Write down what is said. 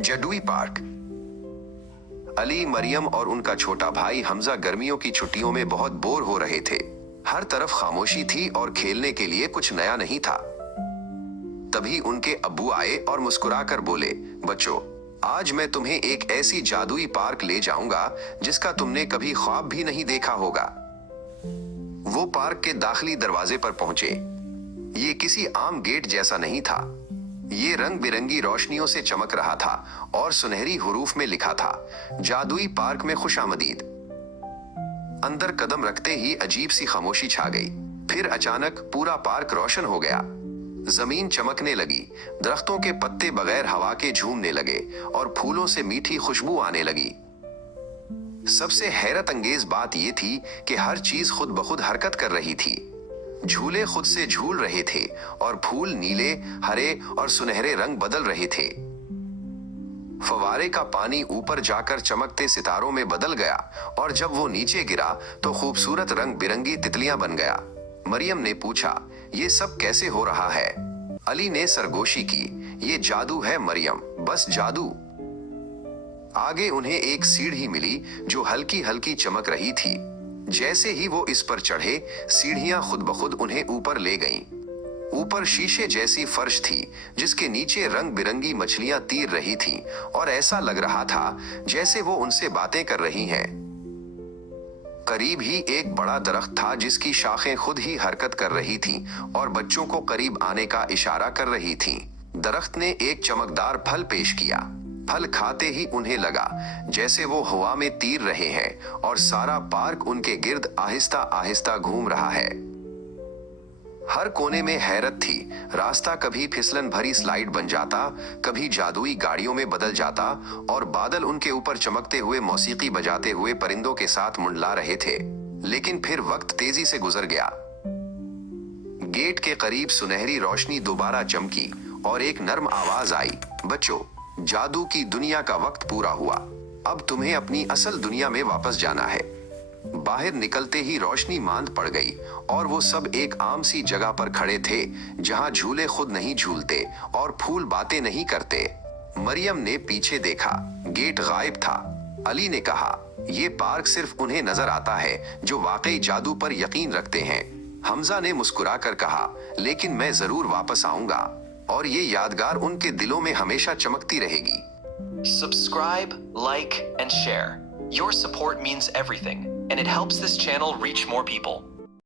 जादुई पार्क। अली, मरियम और उनका छोटा भाई हमजा गर्मियों की छुट्टियों में बहुत बोर हो रहे थे। हर तरफ खामोशी थी और खेलने के लिए कुछ नया नहीं था। तभी उनके अब्बू आए और मुस्कुराकर बोले, बच्चों, आज मैं तुम्हें एक ऐसी जादुई पार्क ले जाऊंगा जिसका तुमने कभी ख्वाब भी नहीं देखा होगा। वो पार्क के दाखिली दरवाजे पर पहुंचे। ये किसी आम गेट जैसा नहीं था। ये रंग बिरंगी रोशनियों से चमक रहा था और सुनहरी हुरूफ में लिखा था, जादुई पार्क में खुशामदीद। अंदर कदम रखते ही अजीब सी खामोशी छा गई। फिर अचानक पूरा पार्क रोशन हो गया। जमीन चमकने लगी, दरख्तों के पत्ते बगैर हवा के झूमने लगे और फूलों से मीठी खुशबू आने लगी। सबसे हैरत अंगेज बात यह थी कि हर चीज खुद ब खुद हरकत कर रही थी। झूले खुद से झूल रहे थे और फूल नीले, हरे और सुनहरे रंग बदल रहे थे। फवारे का पानी ऊपर जाकर चमकते सितारों में बदल गया और जब वो नीचे गिरा तो खूबसूरत रंग बिरंगी तितलियां बन गया। मरियम ने पूछा, ये सब कैसे हो रहा है? अली ने सरगोशी की, ये जादू है मरियम, बस जादू। आगे उन्हें एक सीढ़ी मिली जो हल्की हल्की चमक रही थी। जैसे ही वो इस पर चढ़े, सीढ़ियां खुद ब खुद उन्हें ऊपर ले गईं। ऊपर शीशे जैसी फर्श थी जिसके नीचे रंग बिरंगी मछलियां तैर रही थीं और ऐसा लग रहा था जैसे वो उनसे बातें कर रही हैं। करीब ही एक बड़ा दरख्त था जिसकी शाखें खुद ही हरकत कर रही थीं और बच्चों को करीब आने का इशारा कर रही थीं। दरख्त ने एक चमकदार फल पेश किया। फल खाते ही उन्हें लगा जैसे वो हवा में तैर रहे हैं और सारा पार्क उनके गिर्द आहिस्ता आहिस्ता घूम रहा है। हर कोने में हैरत थी। रास्ता कभी फिसलन भरी स्लाइड बन जाता, कभी जादुई गाड़ियों में बदल जाता और बादल उनके ऊपर चमकते हुए मौसीकी बजाते हुए परिंदों के साथ मुंडला रहे थे। लेकिन फिर वक्त तेजी से गुजर गया। गेट के करीब सुनहरी रोशनी दोबारा चमकी और एक नर्म आवाज आई, बच्चों, जादू की दुनिया का वक्त पूरा हुआ। अब तुम्हें अपनी असल दुनिया में वापस जाना है। बाहर निकलते ही रोशनी मांद पड़ गई और वो सब एक आम सी जगह पर खड़े थे जहां झूले खुद नहीं झूलते और फूल बातें नहीं करते। मरियम ने पीछे देखा, गेट गायब था। अली ने कहा, ये पार्क सिर्फ उन्हें नजर आता है जो वाकई जादू पर यकीन रखते हैं। हमजा ने मुस्कुराकर कहा, लेकिन मैं जरूर वापस आऊंगा और ये यादगार उनके दिलों में हमेशा चमकती रहेगी। Subscribe, like, and share. Your support means everything, and it helps this channel reach more people.